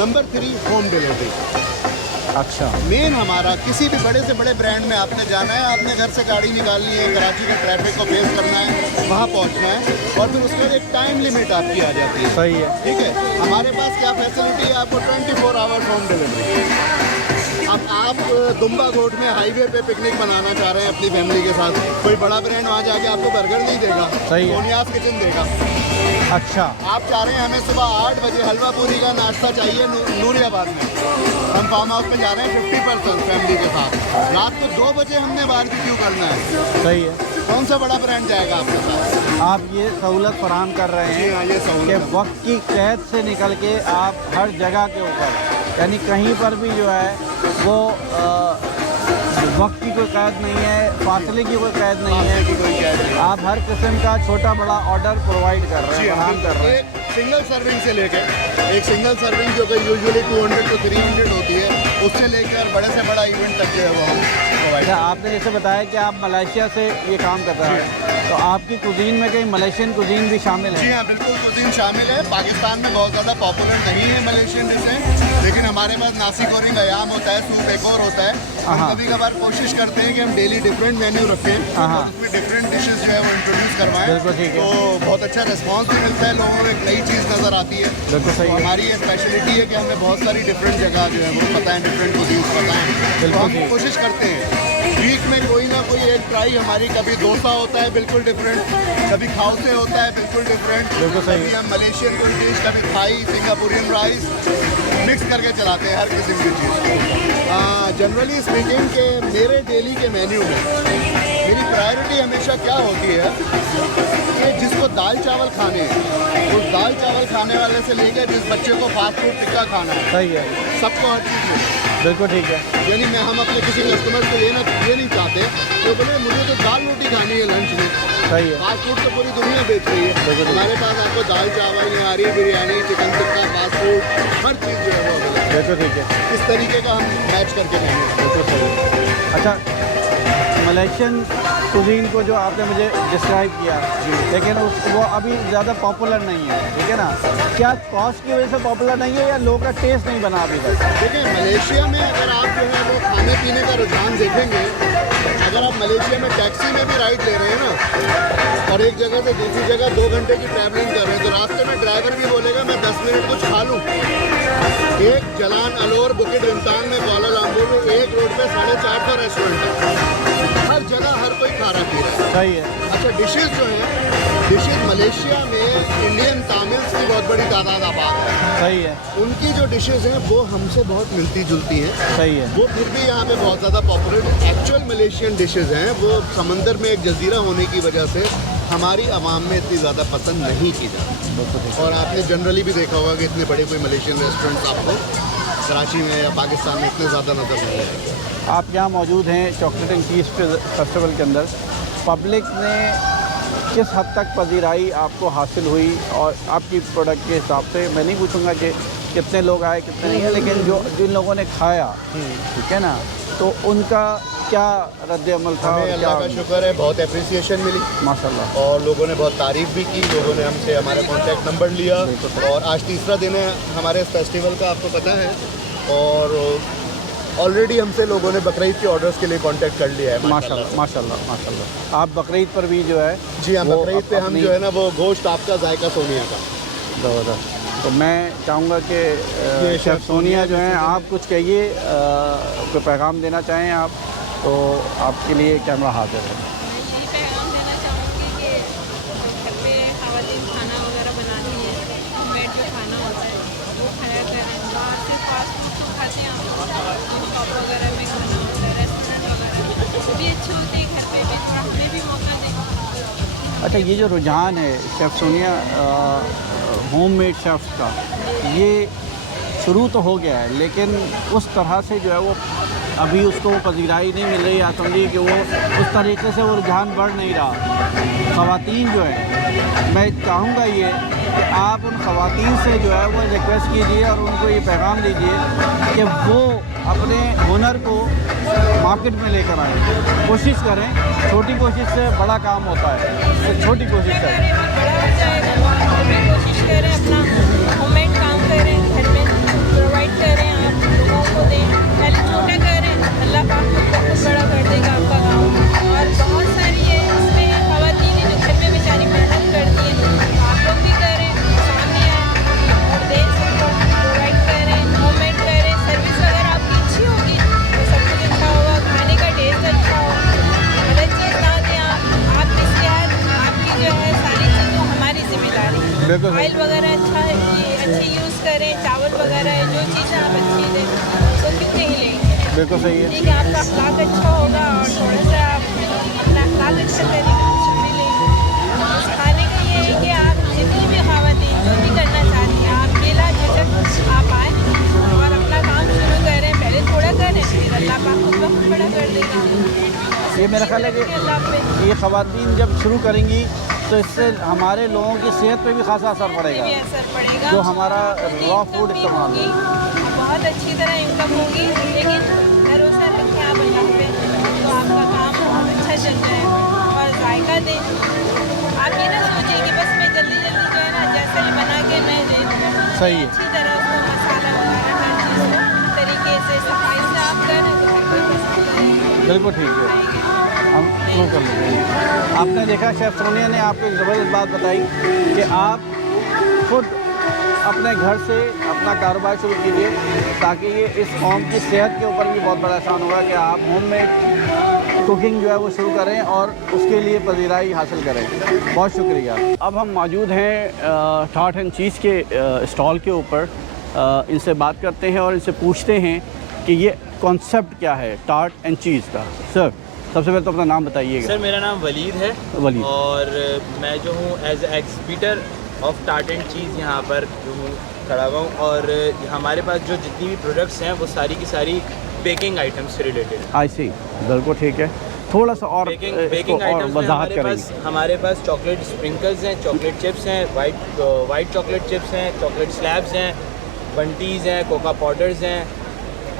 Number 3 home delivery. अच्छा, मेन हमारा किसी भी बड़े से बड़े ब्रांड में आपने जाना है, आपने घर से गाड़ी निकालनी है, कराची के ट्रैफिक को फेस करना है, वहाँ पहुँचना है, और फिर उसके बाद एक टाइम लिमिट आपकी आ जाती है। सही है। ठीक है, हमारे पास क्या फैसिलिटी है, आपको 24 आवर्स होम डिलीवरी। अब आप दुम्बा घोट में हाईवे पे पिकनिक बनाना चाह रहे हैं अपनी फैमिली के साथ, कोई बड़ा ब्रांड वहाँ जाके आपको बर्गर नहीं देगा, सही है। सोनियाज़ किचन देगा। अच्छा, आप चाह रहे हैं हमें सुबह 8 बजे हलवा पूरी का नाश्ता चाहिए नूरियाबाद में, हम फार्म हाउस पे जा रहे हैं 50% फैमिली के साथ। रात को 2 बजे हमने बारबेक्यू करना है। सही है। कौन सा बड़ा ब्रांड जाएगा आपके साथ? आप ये सहूलत फराहम कर रहे जी हाँ, हैं ये कि सहूलत वक्त की कैद से निकल के आप हर जगह के ऊपर, यानी कहीं पर भी जो है वो वक्त की कोई कैद नहीं है, फासले की कोई कैद नहीं है, की कोई कैद नहीं। आप हर किस्म का छोटा बड़ा ऑर्डर प्रोवाइड कर रहे जी हैं, हाँ, फराहम कर रहे हैं। एक सिंगल सर्विंग से लेके, एक सिंगल सर्विंग जो कि यूजुअली 200 to 300 होती है, उससे लेकर बड़े से बड़ा इवेंट तक जो है वो हम प्रोवाइड। अच्छा, आपने जैसे बताया कि आप मलेशिया से ये काम कर रहे हैं, तो आपकी कुजीन में कहीं मलेशियन कुजीन भी शामिल जी है? हाँ, बिल्कुल कुजीन शामिल है। पाकिस्तान में बहुत ज़्यादा पॉपुलर नहीं है मलेशियन डिशें, लेकिन हमारे पास नासी गोरिंग अयाम होता है, सूप एक और होता है। हम कभी कभार कोशिश करते हैं कि हम डेली डिफरेंट मेन्यू रखें और उसमें डिफरेंट डिशेस जो है वो इंट्रोड्यूस करवाएं। बिल्कुल ठीक है। तो बहुत अच्छा रिस्पॉन्स भी मिलता है, लोगों को एक नई चीज़ नज़र आती है। बिल्कुल सही तो है। हमारी ये स्पेशलिटी है कि हमें बहुत सारी डिफरेंट जगह जो है वो पता है, डिफरेंट कुजीन्स पता है। तो बिल्कुल हम ठीक। कोशिश करते हैं वीक में कोई ना कोई एक ट्राई हमारी, कभी डोसा होता है बिल्कुल डिफरेंट, कभी खाउसे होता है बिल्कुल डिफरेंट, बिल्कुल सही। कभी हम मलेशियन कोई डिश, कभी थाई, सिंगापुरियन राइस मिक्स करके चलाते हैं हर किस्म की चीज़। जनरली स्पीकिंग के मेरे डेली के मेन्यू में मेरी प्रायोरिटी हमेशा क्या होती है कि जिसको दाल चावल खाने हैं, उस दाल चावल खाने वाले से लेकर जिस बच्चे को फास्ट फूड टिक्का खाना है, सही है, सबको हर चीज़ मिले। बिल्कुल ठीक है। यानी हम अपने किसी कस्टमर को ये नहीं चाहते तो बोले मुझे तो दाल रोटी खानी है लंच में। सही है। फास्ट फूड तो पूरी दुनिया बेच रही है, हमारे पास आपको दाल चावल, nihari, biryani, chicken tikka, fast food, हर चीज़ जो है वो अवेलेबल है। बिल्कुल ठीक है। इस तरीके का हम मैच करके देंगे। बिल्कुल सही। अच्छा, मलेशियन कुजीन को जो आपने मुझे डिस्क्राइब किया, लेकिन वो अभी ज़्यादा पॉपुलर नहीं है, ठीक है ना? क्या कॉस्ट की वजह से पॉपुलर नहीं है या लोगों का टेस्ट नहीं बना अभी तक? देखिए, मलेशिया में अगर आप जो है वो खाने पीने का रुझान देखेंगे, अगर आप मलेशिया में टैक्सी में भी राइड ले रहे हैं ना और एक जगह से दूसरी जगह 2 घंटे की ट्रैवलिंग कर रहे हैं, तो रास्ते में ड्राइवर भी बोलेगा मैं 10 मिनट कुछ खा लूँ। एक जलान, अलोर, बुकिट विंतांग में, कुआलालंपुर में एक रोड पे 450 रेस्टोरेंट है। हर जगह हर कोई खा रहा पी रहा है। सही है। अच्छा, डिशेस जो हैं, डिशेस मलेशिया में इंडियन तामिल्स की बहुत बड़ी तादाद आबाद है। सही है। उनकी जो डिशेस हैं वो हमसे बहुत मिलती जुलती हैं। सही है। वो फिर भी यहाँ पे बहुत ज़्यादा पॉपुलर एक्चुअल मलेशियन डिशेस हैं, वो समंदर में एक जजीरा होने की वजह से हमारी आवाम में इतनी ज़्यादा पसंद नहीं की जाती। और आपने जनरली भी देखा होगा कि इतने बड़े कोई मलेशियन रेस्टोरेंट्स आपको कराची में या पाकिस्तान में इतने ज़्यादा नज़र नहीं आएंगे। आप यहाँ मौजूद हैं चॉकलेट एंड चीज़ फेस्टिवल के अंदर। पब्लिक ने किस हद तक पजीराई आपको हासिल हुई और आपकी प्रोडक्ट के हिसाब से, मैं नहीं पूछूंगा कि कितने लोग आए कितने नहीं है, लेकिन जिन लोगों ने खाया, ठीक है ना, तो उनका क्या रद्द-ए-अमल था? हमें अल्लाह का शुक्र है, बहुत अप्रिसिएशन मिली माशाल्लाह, और लोगों ने बहुत तारीफ़ भी की। लोगों ने हमसे हमारा कॉन्टैक्ट नंबर लिया और आज तीसरा दिन है हमारे इस फेस्टिवल का, आपको पता है। और ऑलरेडी हमसे लोगों ने बकरीद के ऑर्डर्स के लिए कांटेक्ट कर लिया है। माशाल्लाह माशाल्लाह माशाल्लाह। आप बकरीद पर भी जो है, जी हाँ, वो बकरीद पे हम अपनी- जो है ना वो गोश्त आपका जायका सोनिया का। ज़बरदस्त। तो मैं चाहूँगा कि शेफ़ सोनिया जो हैं, आप कुछ कहिए, कोई पैगाम देना चाहें आप, तो आपके लिए कैमरा हाजिर है। मैं यही पैगाम देना चाहूँगी कि जो घर पे ख़वातीन खाना वगैरह बनाती हैं, होममेड जो खाना होता है वो खाया करें। बाहर से फास्ट फूड तो खाते हैं आप, शॉप वगैरह में खाना होता है, रेस्टोरेंट वगैरह में, वो भी अच्छे होते हैं। घर पे भी थोड़ा हमें भी मौका दें। अच्छा, ये जो रुझान है शेफ़ सोनिया होममेड शेफ़ का, ये शुरू तो हो गया है, लेकिन उस तरह से जो है वो अभी उसको पजीराई नहीं मिल रही, या समझिए कि वो उस तरीके से वो रुझान बढ़ नहीं रहा। ख़वातीन जो है, मैं चाहूँगा ये कि आप उन ख़वातीन से जो है वो रिक्वेस्ट कीजिए और उनको ये पैगाम दीजिए कि वो अपने हुनर को मार्केट में लेकर आएँ। कोशिश करें, छोटी कोशिश से बड़ा काम होता है, तो छोटी कोशिश करें, बड़ा हो जाएगा। कोशिश करें, अपना होममेड काम करें, घर में प्रोवाइड करें, आप लोगों को दें। पहले छोटा करें, अल्लाह पाक खुद बड़ा कर देगा आपका काम। और बहुत सारी है इसमें ख़वातीन जो घर में बेचारी मेहनत करती हैं, आप लोग भी करें, सामने आएँ और दें, सबको प्रोवाइड करें, होममेड करें। सर्विस अगर आपकी अच्छी होगी तो सब कुछ अच्छा होगा, खाने का टेस्ट अच्छा होगा। गलत चीज़ ना दें आपकी सेहत, आपकी जो है सारी चीज़ों हमारी जिम्मेदारी है। बिल्कुल। ऑयल वगैरह अच्छा है, ये अच्छी यूज़ करें, चावल वगैरह है, जो चीज़ें आप अच्छी दें, तो क्यों बिल्कुल सही है। ठीक है, आपका अखलाक अच्छा होगा और थोड़ा सा आप अपना अखलाक अच्छा करेंगे तो भी लेंगे। सिखाने का ये है कि आप जितनी भी ख़वातीन जो भी करना चाहती हैं, आप बिला झिझक आप आए और अपना काम शुरू करें। पहले थोड़ा करें, फिर अल्लाह पाक खुद वक्त बड़ा कर देगा। ये मेरा ख्याल है कि ये ख़वातीन जब शुरू करेंगी तो इससे हमारे लोगों की सेहत पे भी खासा असर पड़ेगा, भी असर पड़ेगा। जो हमारा रॉ फूड इस्तेमाल होगी, बहुत अच्छी तरह इनकम होगी। लेकिन भरोसा रखें आप अल्लाह पे, तो आपका काम बहुत अच्छा चल रहा है। और जायका दें, आप ये ना सोचें कि बस मैं जल्दी जल्दी जो है ना जैसे भी बना के मैं दे दूँ। सही है। अच्छी तरह उसको मसाला वगैरह हर चीज़ को तरीके से सफाई से आप करें तो हर कोई पसंद करेगा। बिल्कुल ठीक है, हम शुरू कर लेते हैं। आपने देखा शेफ़ सोनिया ने आपको एक ज़बरदस्त बात बताई कि आप खुद अपने घर से अपना कारोबार शुरू कीजिए, ताकि ये इस कौम की सेहत के ऊपर भी बहुत बड़ा एहसान होगा कि आप होममेड कुकिंग जो है वो शुरू करें और उसके लिए पजीराई हासिल करें। बहुत शुक्रिया। अब हम मौजूद हैं टार्ट एंड चीज़ के स्टॉल के ऊपर। इनसे बात करते हैं और इनसे पूछते हैं कि ये कॉन्सेप्ट क्या है टार्ट एंड चीज़ का। सर, सबसे पहले तो अपना नाम बताइएगा। सर, मेरा नाम वलीद है। वलीद। और मैं जो हूँ as exhibitor of tart and cheese यहाँ पर जो हूँ खड़ा हुआ हूँ। और हमारे पास जो जितनी भी प्रोडक्ट्स हैं वो सारी की सारी बेकिंग आइटम्स से रिलेटेड है। आई सी, बिल्कुल ठीक है। थोड़ा सा और बेकिंग इसको और आइटम्स में वजाहत करेंगे। हमारे पास चॉकलेट स्प्रिंकल्स हैं, चॉकलेट चिप्स हैं, वाइट चॉकलेट चिप्स हैं, चॉकलेट स्लैब्स हैं, बंटीज़ हैं, कोका पाउडर्स हैं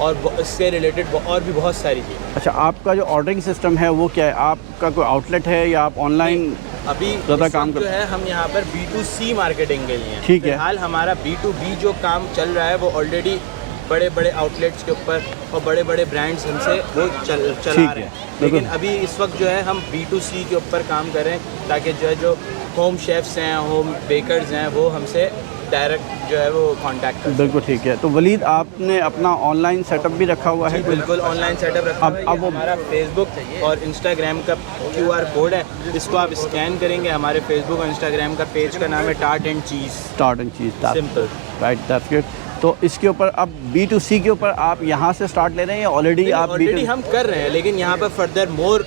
और इससे रिलेटेड और भी बहुत सारी चीज़ें। अच्छा, आपका जो ऑर्डरिंग सिस्टम है वो क्या है? आपका कोई आउटलेट है या आप ऑनलाइन अभी ज़्यादा इस काम वक्त जो करते है हम यहाँ पर B2C मार्केटिंग के लिए हैं। ठीक है। फिलहाल हमारा B2B जो काम चल रहा है वो ऑलरेडी बड़े बड़े आउटलेट्स के ऊपर और बड़े बड़े ब्रांड्स हमसे वो चला रहे हैं। लेकिन अभी इस वक्त जो है हम B2C के ऊपर काम कर रहे हैं, ताकि जो है जो होम शेफ्स हैं, होम बेकर्स हैं, वो हमसे डायरेक्ट जो है वो कांटेक्ट कर। बिल्कुल ठीक है। तो वलीद, आपने अपना ऑनलाइन सेटअप भी रखा हुआ है? बिल्कुल ऑनलाइन सेटअप रखा हुआ है। अब वो हमारा फेसबुक और इंस्टाग्राम का QR कोड है, इसको आप स्कैन करेंगे। हमारे फेसबुक और इंस्टाग्राम का पेज का नाम है tart and cheese. Tart and cheese, simple, right, that's good. तो इसके ऊपर अब B2C के ऊपर आप यहाँ से स्टार्ट ले रहे हैं या ऑलरेडी आप ऑलरेडी हम कर रहे हैं, लेकिन यहाँ पर फर्दर मोर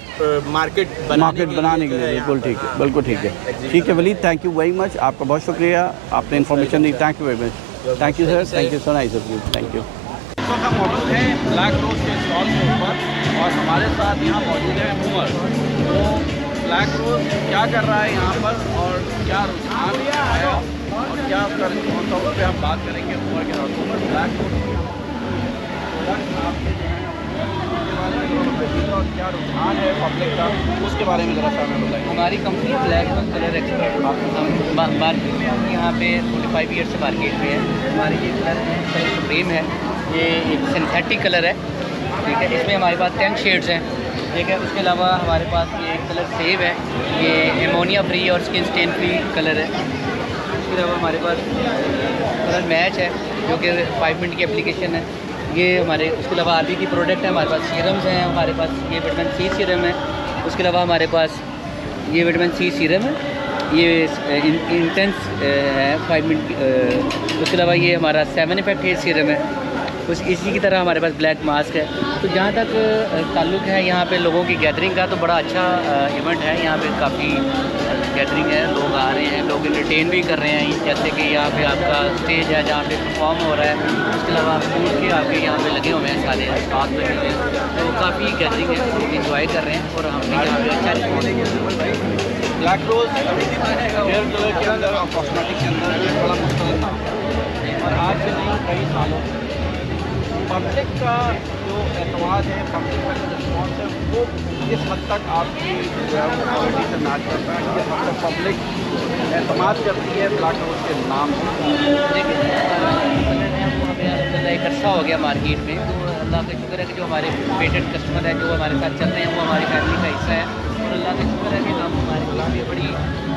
मार्केट बनाने के लिए। बिल्कुल ठीक है, बिल्कुल ठीक है। ठीक है Waleed, thank you very much, आपका बहुत शुक्रिया, आपने इन्फॉर्मेशन दी। Thank you very much. Thank you sir, thank you, so nice of you, thank you. इस वक्त हम मौजूद हैं ब्लैक रोज़ के स्टॉल के ऊपर और हमारे साथ यहाँ मौजूद है उमर। तो ब्लैक रोज़ क्या कर रहा है यहाँ पर और क्या रुझान है और क्या उसका रिस्पॉन्स है, उस पर हम बात करेंगे उमर के साथ। उमर, ब्लैक रोज़ आपके जो है और क्या रुझान है पब्लिक का, उसके बारे में ज़रा सा हमें बताइए। हमारी कंपनी ब्लैक रोज़ कलर एक्सपर्ट, हम मार्केट में हम यहाँ पे 45 ईयर से मार्केट में है। हमारे ये कलर कलर सुप्रीम है, ये एक सिंथेटिक कलर है, ठीक है। इसमें हमारे पास 10 शेड्स हैं, ठीक है। उसके अलावा हमारे पास ये कलर सेव है, ये एमोनिया फ्री और स्किन स्टेन फ्री कलर है। उसके अलावा हमारे पास कलर मैच है जो कि 5 मिनट की एप्लीकेशन है ये हमारे। उसके अलावा आरबी की प्रोडक्ट है, हमारे पास सीरम्स हैं, हमारे पास ये विटामिन C सीरम है। उसके अलावा हमारे पास ये विटामिन C सीरम है, ये इंटेंस है 5 मिनट। उसके अलावा ये हमारा 7 इफेक्ट हेयर सीरम है। उस इसी की तरह हमारे पास ब्लैक मास्क है। तो जहाँ तक ताल्लुक़ है यहाँ पे लोगों की गैदरिंग का, तो बड़ा अच्छा इवेंट है। यहाँ पे काफ़ी गैदरिंग है, लोग आ रहे हैं, लोग एंटरटेन भी कर रहे हैं। जैसे कि यहाँ पे आपका स्टेज है जहाँ पे परफॉर्म हो रहा है। उसके अलावा फूड के आपके यहाँ पे लगे हुए हैं सारे स्टॉल लगे हुए हैं, तो काफ़ी गैदरिंग है, लोग इन्जॉय कर रहे हैं और हम भी यहाँ पे अच्छा रिस्पॉन्स। ब्लैक रोज़ हेयर कलर के अंदर और कॉस्मेटिक के अंदर बड़ा मुश्किल था और आज से नहीं कई सालों पब्लिक का जो एतमाद है, पब्लिक का जो रिस्पॉन्स है, वो किस हद तक आपकी जो है क्वालिटी से मैच करता है, किस हद तक पब्लिक एतमाद करती है ब्लैक रोज़ के नाम से? लेकिन एक अर्सा हो गया मार्केट में, तो अल्लाह का शुक्र है कि जो हमारे पेटेंट कस्टमर हैं जो हमारे साथ चल रहे हैं वो हमारी फैमिली का हिस्सा है। और अल्लाह का शुक्र है कि हम हमारे लिए बड़ी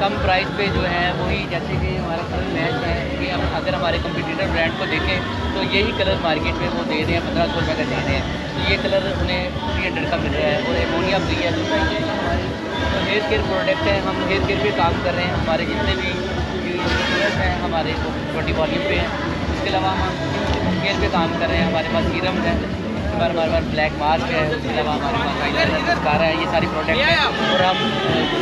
कम प्राइस पे जो है वही, जैसे कि हमारा कलर मैच है कि अगर हमारे कंपटीटर ब्रांड को देखें तो यही कलर मार्केट में वो दे रहे हैं 1500 रुपये का दे रहे हैं, तो ये कलर उन्हें 300 का मिल रहा है और एमोनिया फ्री है। दूसरा ये हमारे जो हेयर केयर प्रोडक्ट है, हम हेयर केयर पे काम कर रहे हैं। हमारे जितने भी कलर्स हैं हमारे 20 वॉल्यूम पे हैं। उसके अलावा हम केयर पे काम कर रहे हैं, हमारे पास सीरम है, हमारे पास ब्लैक मास्क है, उसके अलावा हमारे पास आईलाइनर मस्कारा है, ये सारी प्रोडक्ट है और हम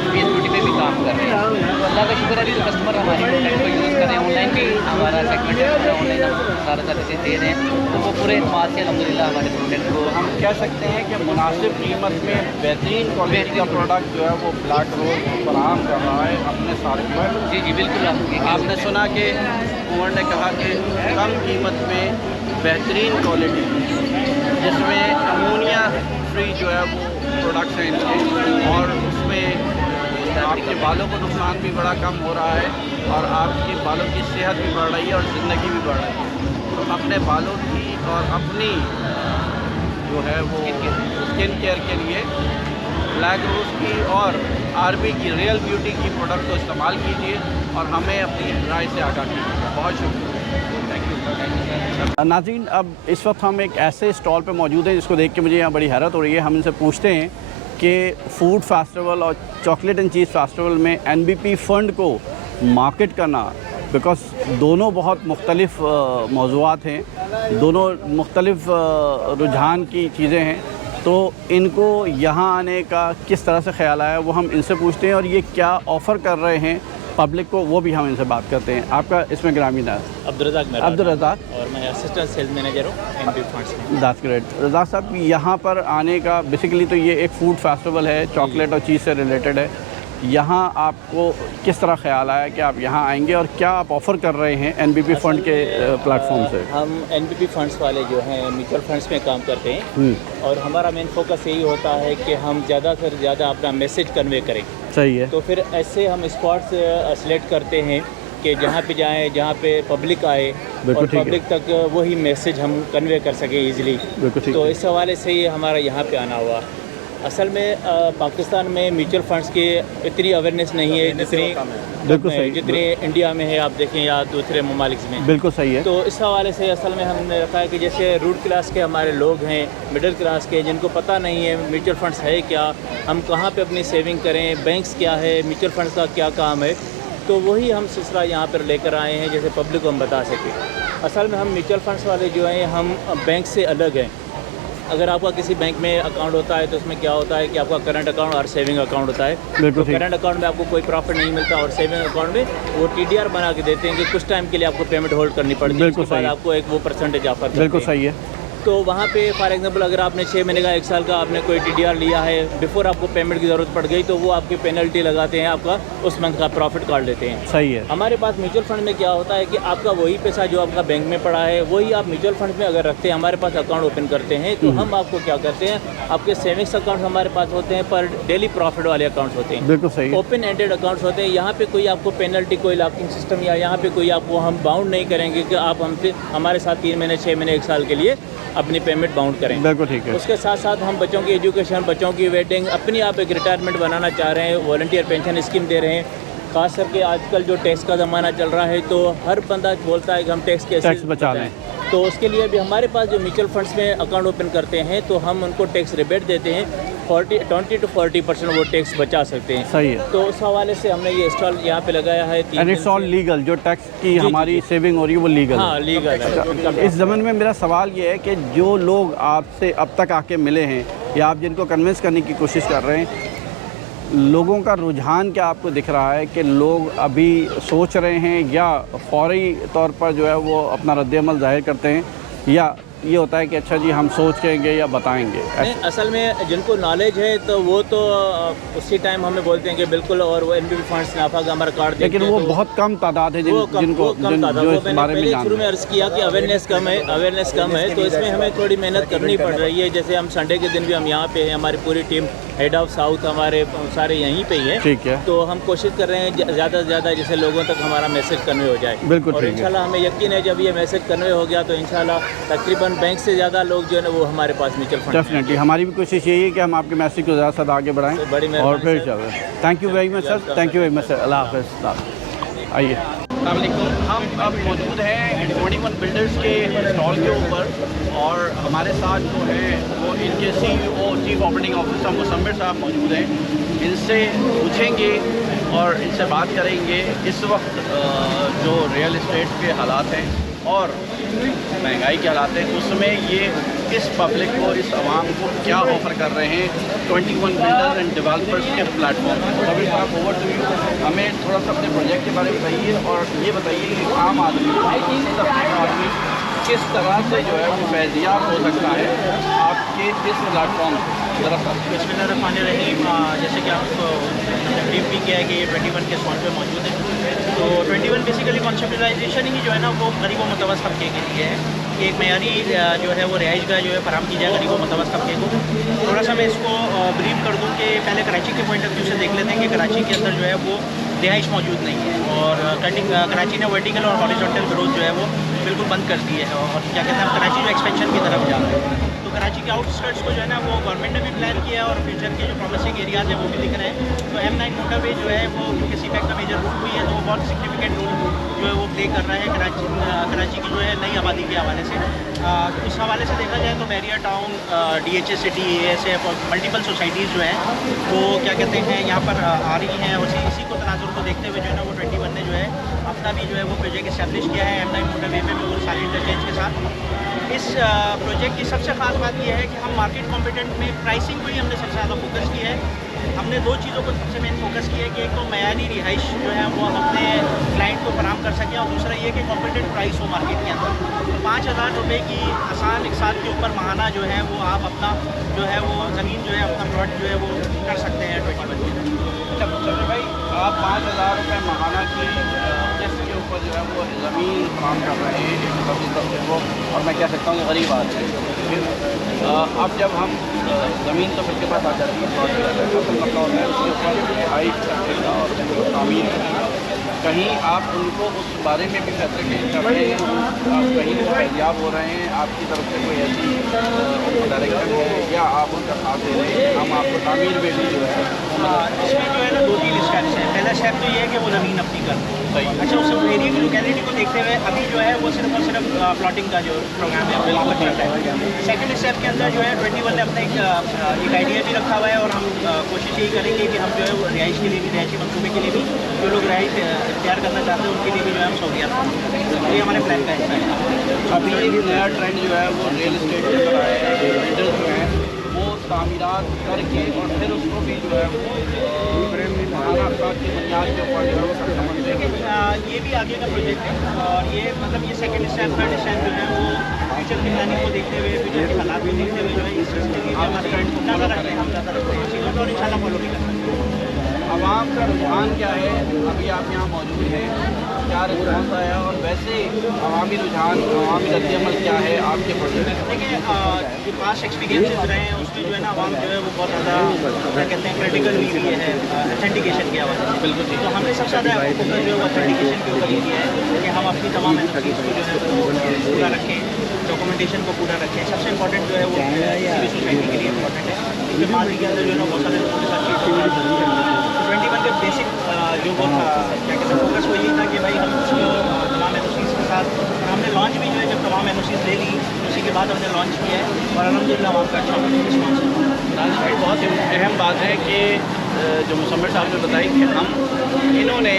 फेस ब्यूटी पे भी काम कर रहे हैं। तो अल्लाह का शुक्र है कि कस्टमर हमारी प्रोडक्ट को यूज़ कर रहे हैं। ऑनलाइन भी हमारा सेगमेंट है, पूरा ऑनलाइन हम सारा सर्विसेज दे रहे हैं, तो वो पूरे एतमाद से अल्हम्दुलिल्लाह हमारे प्रोडक्ट को हम कह सकते हैं कि मुनासिब कीमत में बेहतरीन क्वालिटी का प्रोडक्ट जो है वो ब्लैक रोज़ फराहम कर रहा है अपने सारे पर। जी जी बिल्कुल। आपने सुना कि उमर ने कहा कि कम कीमत में बेहतरीन क्वालिटी, जिसमें अमोनिया फ्री जो है वो प्रोडक्ट्स हैं इनके, और उसमें आपके बालों को नुकसान भी बड़ा कम हो रहा है और आपके बालों की सेहत भी बढ़ रही है और ज़िंदगी भी बढ़ रही है। तो अपने बालों की और अपनी जो है वो स्किन केयर के लिए ब्लैक रोज़ की और आरबी की रियल ब्यूटी की प्रोडक्ट को इस्तेमाल कीजिए और हमें अपनी राय से आगाह कीजिए। बहुत शुक्रिया, थैंक यू। नाज़रीन, अब इस वक्त हम एक ऐसे स्टॉल पे मौजूद हैं जिसको देख के मुझे यहाँ बड़ी हैरत हो रही है। हम इनसे पूछते हैं कि फ़ूड फेस्टिवल और चॉकलेट एंड चीज़ फेस्टिवल में NBP फ़ंड को मार्केट करना, बिकॉज़ दोनों बहुत मुख्तलिफ़ मौज़ूआत हैं, दोनों मुख्तलिफ़ रुझान की चीज़ें हैं, तो इनको यहाँ आने का किस तरह से ख़्याल आया वो हम इनसे पूछते हैं और ये क्या ऑफ़र कर रहे हैं पब्लिक को वो भी हम इनसे बात करते हैं। आपका इसमें ग्रामीण है अब्दुल-रज़ाक और मैं असिस्टेंट सेल्स मैनेजर हूँ NBP फंड्स में। That's great. रज़ाक साहब, यहाँ पर आने का बेसिकली तो ये एक फ़ूड फेस्टिवल है, चॉकलेट और चीज़ से रिलेटेड है। यहाँ आपको किस तरह ख्याल आया कि आप यहाँ आएंगे और क्या आप ऑफ़र कर रहे हैं NBP फ़ंड के प्लेटफॉर्म से? हम NBP फंड्स वाले जो हैं म्यूचुअल फंड्स में काम करते हैं और हमारा मेन फोकस यही होता है कि हम ज़्यादा से ज़्यादा अपना मैसेज कन्वे करें। सही है। तो फिर ऐसे हम स्पॉट्स सेलेक्ट करते हैं कि जहाँ पे जाएं, जहाँ पे पब्लिक आए और पब्लिक तक वही मैसेज हम कन्वे कर सकें ईज़िली। तो इस हवाले से ही हमारा यहाँ पे आना हुआ। असल में पाकिस्तान में म्यूचुअल फंड्स की इतनी अवेयरनेस नहीं है जितनी इंडिया में है, आप देखें या दूसरे ममालिक में। बिल्कुल सही है। तो इस हवाले से असल में हमने रखा है कि जैसे रूट क्लास के हमारे लोग हैं, मिडिल क्लास के, जिनको पता नहीं है म्यूचुअल फंड्स है क्या, हम कहाँ पे अपनी सेविंग करें, बैंक्स क्या है, म्यूचुअल फंड्स का क्या काम है, तो वही हम सिलसिला यहाँ पर लेकर आए हैं जैसे पब्लिक को हम बता सकें। असल में हम म्यूचुअल फंड्स वाले जो हैं हम बैंक से अलग हैं। अगर आपका किसी बैंक में अकाउंट होता है तो उसमें क्या होता है कि आपका करंट अकाउंट और सेविंग अकाउंट होता है। तो करंट अकाउंट में आपको कोई प्रॉफिट नहीं मिलता और सेविंग अकाउंट में वो TDR बना के देते हैं कि कुछ टाइम के लिए आपको पेमेंट होल्ड करनी पड़ती है, उसके बाद आपको एक वो परसेंटेज ऑफर करते हैं। बिल्कुल सही है। तो वहाँ पे फॉर एग्जांपल अगर आपने 6 महीने का 1 साल का आपने कोई TDR लिया है, बिफोर आपको पेमेंट की ज़रूरत पड़ गई तो वो आपकी पेनल्टी लगाते हैं, आपका उस मंथ का प्रॉफिट काट लेते हैं। सही है। हमारे पास म्यूचुअल फंड में क्या होता है कि आपका वही पैसा जो आपका बैंक में पड़ा है वही आप म्यूचुअल फंड में अगर रखते हैं, हमारे पास अकाउंट ओपन करते हैं तो हम आपको क्या करते हैं, आपके सेविंग्स अकाउंट हमारे पास होते हैं पर डेली प्रॉफिट वाले अकाउंट्स होते हैं। बिल्कुल सही। ओपन एंडेड अकाउंट्स होते हैं। यहाँ पे कोई आपको पेनल्टी, कोई लॉकिंग सिस्टम या यहाँ पे कोई आपको हम बाउंड नहीं करेंगे कि आप हमसे हमारे साथ 3 महीने, 6 महीने, 1 साल के लिए अपनी पेमेंट बाउंड करें। बिल्कुल ठीक है। उसके साथ साथ हम बच्चों की एजुकेशन, बच्चों की वेडिंग, अपनी आप एक रिटायरमेंट बनाना चाह रहे हैं, वॉलंटियर पेंशन स्कीम दे रहे हैं। खास करके आजकल जो टैक्स का ज़माना चल रहा है तो हर बंदा बोलता है कि हम टैक्स कैसे बचा लें, तो उसके लिए भी हमारे पास जो म्यूचुअल फंड्स में अकाउंट ओपन करते हैं तो हम उनको टैक्स रिबेट देते हैं, 20 to 40% वो टैक्स बचा सकते हैं। सही है। तो उस हवाले से हमने ये स्टॉल यहाँ पे लगाया है। एंड इट्स ऑल लीगल, जो टैक्स की हमारी सेविंग हो रही है वो लीगल। हाँ, लीगल है। इस ज़माने में मेरा सवाल ये है कि जो लोग आपसे अब तक आके मिले हैं या आप जिनको कन्विंस करने की कोशिश कर रहे हैं, लोगों का रुझान क्या आपको दिख रहा है कि लोग अभी सोच रहे हैं या फौरी तौर पर जो है वो अपना रद्द-ए-अमल ज़ाहिर करते हैं, या ये होता है कि अच्छा जी हम सोचेंगे या बताएंगे? नहीं, असल में जिनको नॉलेज है तो वो तो उसी टाइम हमें बोलते हैं कि बिल्कुल, और वो NBP फंड्स नाफा का हमारा कार्ड, लेकिन वो बहुत कम तादाद है जिनको जो इस बारे में जानते हैं। शुरू में अर्ज़ किया कि अवेयरनेस कम है तो इसमें हमें थोड़ी मेहनत करनी पड़ रही है। जैसे हम संडे के दिन भी हम यहाँ पे हैं, हमारी पूरी टीम हेड ऑफ साउथ हमारे सारे यहीं पे ही हैं। ठीक है। तो हम कोशिश कर रहे हैं ज़्यादा से ज़्यादा जैसे लोगों तक हमारा मैसेज कन्वे हो जाए। बिल्कुल। और इंशाल्लाह हमें यकीन है जब ये मैसेज कन्वे हो गया तो इंशाल्लाह तकरीबन बैंक से ज़्यादा लोग जो है ना वो हमारे पास म्यूचुअल फंड। डेफिनेटली हमारी भी कोशिश यही है कि हम आपके मैसेज को ज़्यादा से ज़्यादा आगे बढ़ाएं और फिर चलें। Thank you very much sir, thank you very much sir. अल्लाह हाफ़िज़। आइए, हम अब मौजूद हैं 21 बिल्डर्स के स्टॉल के ऊपर और हमारे साथ जो है वो इनके CEO चीफ ऑपरेटिंग ऑफिसर मुसम्मिर साहब मौजूद हैं। इनसे पूछेंगे और इनसे बात करेंगे इस वक्त जो रियल इस्टेट के हालात हैं और महंगाई के हालात हैं, उसमें ये इस पब्लिक को, इस आवाम को क्या ऑफ़र कर रहे हैं 21 बिल्डर्स एंड डेवलपर्स के प्लेटफॉर्म पर। अभी आप ओवर टू यू, हमें थोड़ा सा अपने प्रोजेक्ट के बारे में बताइए और ये बताइए कि आम आदमी किस तरह से जो है वो फैज़ियाब हो सकता है आपके इस प्लेटफॉर्म से। ज़रा सा बिस्मिल्लाहिर्रहमानिर्रहीम। जैसे कि आपको ब्रीफ भी किया है कि ये 21 के स्टॉल पे मौजूद है। तो 21 बेसिकली कॉन्सेप्टलाइजेशन ही जो है ना वो गरीब व मुतवस्सित तबके के लिए है कि एक मयारी जो है वो रिहाइश गाह जो है फराहम की जाए गरीब व मुतवस्सित तबके को। थोड़ा सा मैं इसको ब्रीफ कर दूँ कि पहले कराची के पॉइंट ऑफ व्यू से देख लेते हैं कि कराची के अंदर जो है वो रिहाइश मौजूद नहीं है और कराची ने वर्टिकल और हॉरिजॉन्टल ग्रोथ जो है वो बिल्कुल बंद कर दी है और क्या कहते हैं कराची जो एक्सपेंशन की तरफ जा रहा है। तो कराची के आउटस्कर्ट्स को जो है ना वो गवर्नमेंट ने भी प्लान किया और फ्यूचर के जो प्रॉमिसिंग एरियाज है वो भी दिख रहे हैं। तो M9 मोटरवे जो है वो क्योंकि सीपैक का मेजर रूट हुई है तो वो बहुत सिग्निफिकेंट रोल जो है वो प्ले कर रहा है कराची की जो है नई आबादी के हवाले से। तो उस हवाले से देखा जाए तो barrier town, DHA city, ASF और मल्टीपल सोसाइटीज़ जो हैं वो क्या कहते हैं यहाँ पर आ रही हैं और इसी को तनाजुर को देखते हुए जो है ना वो 21 ने जो है अपना भी जो है वो प्रोजेक्ट इस्टेब्लिश किया है M9 मोटरवे पे बिल्कुल सारे इंटरचेंज के साथ। इस प्रोजेक्ट की सबसे ख़ास बात यह है कि हम मार्केट कॉम्पिटेंट में प्राइसिंग को ही हमने सबसे ज़्यादा फोकस किया है। हमने दो चीज़ों को सबसे मेन फोकस किया है कि एक तो मयारी रिहाइश जो है वो अपने क्लाइंट को फराहम कर सकें और दूसरा ये कि कॉम्पिटेंट प्राइस हो मार्केट के अंदर। तो 5,000 रुपये की आसान एक साल के ऊपर महाना जो है वो आप अपना जो है वो ज़मीन जो है अपना प्लॉट जो है वो कर सकते हैं 21 में। चलो भाई, आप 5,000 रुपये महाना की इसके ऊपर जो है वो ज़मीन फराहम कर रहे हैं एक सबसे वो, और मैं कह सकता हूँ गरीब आदमी। अब जब हम ज़मीन तो सबके पास आ जाती है, मतलब होता है उसके ऊपर हाइट करेगा और तामीर करेगा। कहीं आप उनको उस बारे में भी फैसिलिटेट कर रहे हैं, आप कहीं वो फैज़ियाब हो रहे हैं, आपकी तरफ से कोई ऐसी डायरेक्शन है या आप उनका साथ दे रहे हैं, हम आपको तामीर में भी जो है इसमें जो है ना 2-3 स्टेप्स हैं। पहला स्टेप तो ये है कि वो ज़मीन अपनी कर दें। अच्छा, उस एरिया की लोकेलिटी को देखते हुए अभी जो है वो सिर्फ और सिर्फ प्लॉटिंग का जो प्रोग्राम है वो वहाँ पर चल रहा है। सेकंड स्टेप के अंदर जो है 21 ने अपना एक आइडिया भी रखा हुआ है और हम कोशिश यही करेंगे कि हम जो है वो रिहाइश के लिए भी, रिहायशी मनसूबे के लिए भी जो लोग रिहाइश इख्तियार करना चाहते हैं उनके लिए भी जो है हम सहूलियात करें। ये हमारे प्लान का हिस्सा है। अभी एक नया ट्रेंड जो है वो रियल इस्टेट के अंदर आया है। बिल्डर्स जो हैं वो तामीरात करके और फिर उसको भी जो है वो की बुनियाद के ऊपर जो है वो लेकिन ये भी आगे का प्रोजेक्ट है और ये मतलब ये सेकंड स्टेप, थर्ड स्टेप जो है वो फ्यूचर की प्लानिंग को देखते हुए, फ्यूचर के हालात को देखते हुए जो है इस चीज़ के लिए हमारे ज़्यादा रखते हैं, हम ज़्यादा रखते हैं चीज़ों को और इंशाल्लाह फॉलो भी करते हैं। आवाम का रुझान क्या है, अभी आप यहाँ मौजूद हैं, क्या रिस्पॉन्स आया और वैसे अवामी रुझान, अवामी रद्द-ए-अमल क्या है आपके प्रोजेक्ट? देखिए, जो पास्ट एक्सपीरियंसेस रहे हैं उसमें जो है ना आवाम जो है वो बहुत ज़्यादा क्या कहते हैं क्रिटिकल हुई है ऑथेंटिकेशन के हवाले से। बिल्कुल ठीक। तो हमने सबसे ज़्यादा फोकस जो है वो ऑथेंटिकेशन के ऊपर किया है कि हम अपनी तमाम एनओसीज़ को जो है पूरा रखें, डॉक्यूमेंटेशन को पूरा रखें। सबसे इंपॉर्टेंट जो है वो सिविल सोसाइटी के लिए इम्पॉर्टेंट है क्योंकि माजी के अंदर जो है ना बहुत सारे लोगों के साथ चीज़ 21 के बेसिक जो वो था क्या कहते हैं फोकस वो यही था कि भाई हम तमाम एनओसीज़ के साथ हमने लॉन्च भी जो है जब तमाम एनओसीज़ ले ली उसी के बाद हमने लॉन्च किया है और अल्हम्दुलिल्लाह वहाँ का अच्छा रिस्पॉन्स है। बहुत अहम बात है कि जो मुसम्मिर साहब ने बताई कि हम इन्होंने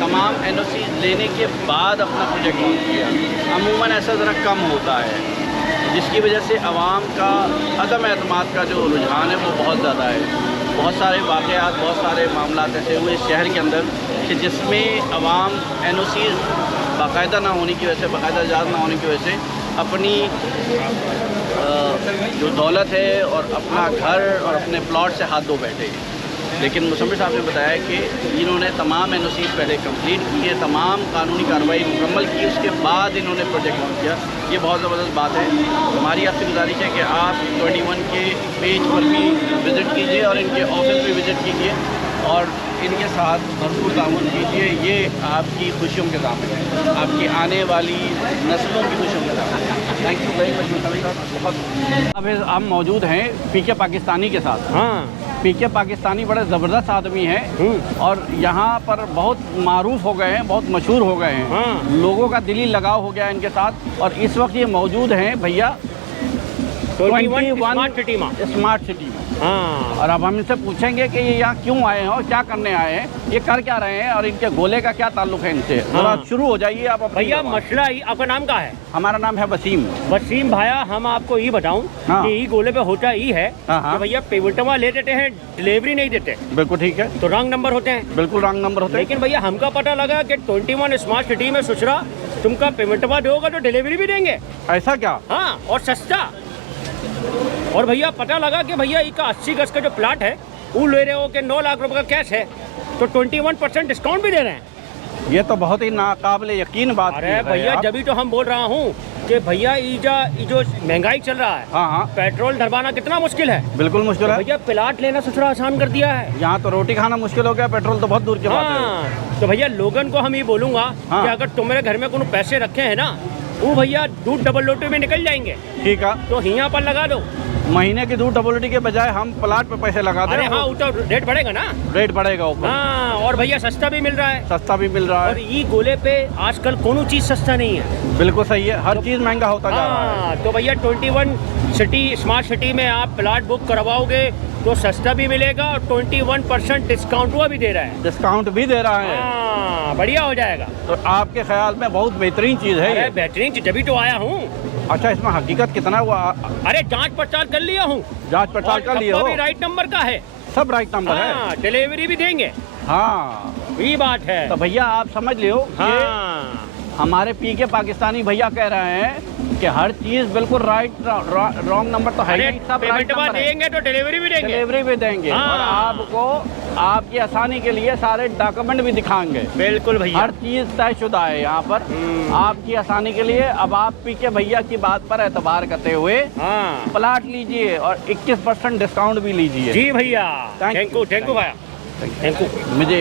तमाम एनओसीज़ लेने के बाद अपना प्रोजेक्ट लॉन्च किया। अमूमन ऐसा ज़रा कम होता है जिसकी वजह से आवाम का अदम एतमाद का जो रुझान है वो बहुत ज़्यादा है। बहुत सारे वाक़यात, बहुत सारे मामलात ऐसे हुए इस शहर के अंदर कि जिसमें आवाम एनओसीज़ बाकायदा ना होने की वजह से, बाकायदा इजाज़त ना होने की वजह से अपनी जो दौलत है और अपना घर और अपने प्लॉट से हाथ धो बैठे। लेकिन मुसम्मिर साहब ने बताया कि इन्होंने तमाम एनओसीज़ पहले कंप्लीट किए, तमाम कानूनी कार्रवाई मुकम्मल की, उसके बाद इन्होंने प्रोजेक्ट लॉन्च किया। ये बहुत ज़बरदस्त बात है। हमारी आपसे गुजारिश है कि आप 21 के पेज पर भी विज़िट कीजिए और इनके ऑफिस भी विज़िट कीजिए और इनके साथ भरपूर ताउन कीजिए। ये आपकी खुशियों के दामन है, आपकी आने वाली नस्लों की खुशियों के दामन है। थैंक यू वेरी मच मुसम्मिर साहब। बहुत अब हम मौजूद हैं PK पाकिस्तानी के साथ। हाँ, PK पाकिस्तानी बड़े ज़बरदस्त आदमी हैं और यहाँ पर बहुत मारूफ हो गए हैं, बहुत मशहूर हो गए हैं। हाँ। लोगों का दिली लगाव हो गया है इनके साथ और इस वक्त ये मौजूद हैं भैया 21 स्मार्ट सिटी में। हाँ। और अब हम इनसे पूछेंगे कि ये यहाँ क्यों आए हैं और क्या करने आए हैं, ये कर क्या रहे हैं और इनके गोले का क्या ताल्लुक है इनसे। जरा शुरू हो जाइए आप अपनी भैया जबान। मसला ही, आपका नाम क्या है? हमारा नाम है वसीम। वसीम भाया, हम आपको ये बताऊं हाँ। कि ई गोले पे होता ही है हाँ, हाँ। कि भैया पेमेंटवा ले देते हैं, डिलीवरी नहीं देते, बिल्कुल ठीक है, तो रॉन्ग नंबर होते हैं। बिल्कुल रॉन्ग नंबर होते हैं। लेकिन भैया हमका पता लगा कि 21 स्मार्ट सिटी में सुचरा तुमका पेमेंटवा दोगे तो डिलीवरी भी देंगे। ऐसा क्या? हाँ, और सस्ता। और भैया पता लगा कि भैया इसका 80 गज का जो प्लाट है वो ले रहे हो कि 9 लाख रुपए का कैश है, तो 21% डिस्काउंट भी दे रहे हैं। ये तो बहुत ही नाकाबिले यकीन बात अरे है भैया आप। जब ही तो हम बोल रहा हूँ कि भैया ये जो महंगाई चल रहा है, हाँ हाँ, पेट्रोल डरवाना कितना मुश्किल है। बिल्कुल मुश्किल है। भैया प्लाट लेना सुथरा आसान कर दिया है। यहाँ तो रोटी खाना मुश्किल हो गया, पेट्रोल तो बहुत दूर की बात है। हाँ, तो भैया लोगन को हम ये बोलूंगा हाँ। कि अगर तुम्हारे घर में कोई पैसे रखे हैं ना, वो भैया दूध डबल रोटी में निकल जाएंगे, ठीक है, तो यहाँ पर लगा दो। महीने की दूध डबल के बजाय हम प्लाट पे पैसे लगा दे अरे रहे हाँ, हैं, वो तो रेट बढ़ेगा ना। रेट बढ़ेगा ऊपर। हाँ, और भैया सस्ता भी मिल रहा है। सस्ता भी मिल रहा और है। ये गोले पे आजकल कोनो चीज सस्ता नहीं है। बिल्कुल सही है, हर चीज़ महंगा होता जा रहा है। हाँ, तो भैया 21 सिटी स्मार्ट सिटी में आप प्लाट बुक करवाओगे तो सस्ता भी मिलेगा और 21% डिस्काउंट हुआ भी दे रहा है। डिस्काउंट भी दे रहा है। हाँ, बढ़िया हो जाएगा। तो आपके ख्याल में बहुत बेहतरीन चीज़ है अरे ये। बेहतरीन चीज, तभी तो आया हूँ। अच्छा, इसमें हकीकत कितना हुआ? अरे जांच पड़ताल कर लिया हूँ, जांच पड़ताल कर लिए और हो? भी राइट नंबर का है। सब राइट नंबर है। हाँ, डिलीवरी भी देंगे। हाँ, ये बात है। तो भैया आप समझ लियो, हाँ, हमारे पी के पाकिस्तानी भैया कह रहे हैं कि हर चीज़ बिल्कुल राइट, रॉन्ग नंबर तो है अरे नहीं, सब राइट पेमेंट नंबर है। देंगे तो डिलीवरी भी देंगे। डिलीवरी भी देंगे हाँ। और आपको आपकी आसानी के लिए सारे डॉक्यूमेंट भी दिखाएंगे। बिल्कुल भैया, हर चीज़ तयशुदा है यहाँ पर आपकी आसानी के लिए। अब आप पी के भैया की बात पर एतबार करते हुए हाँ प्लाट लीजिए और 21% डिस्काउंट भी लीजिए। जी भैया, Thank थैंक you. यू भैया, थैंक यू। मुझे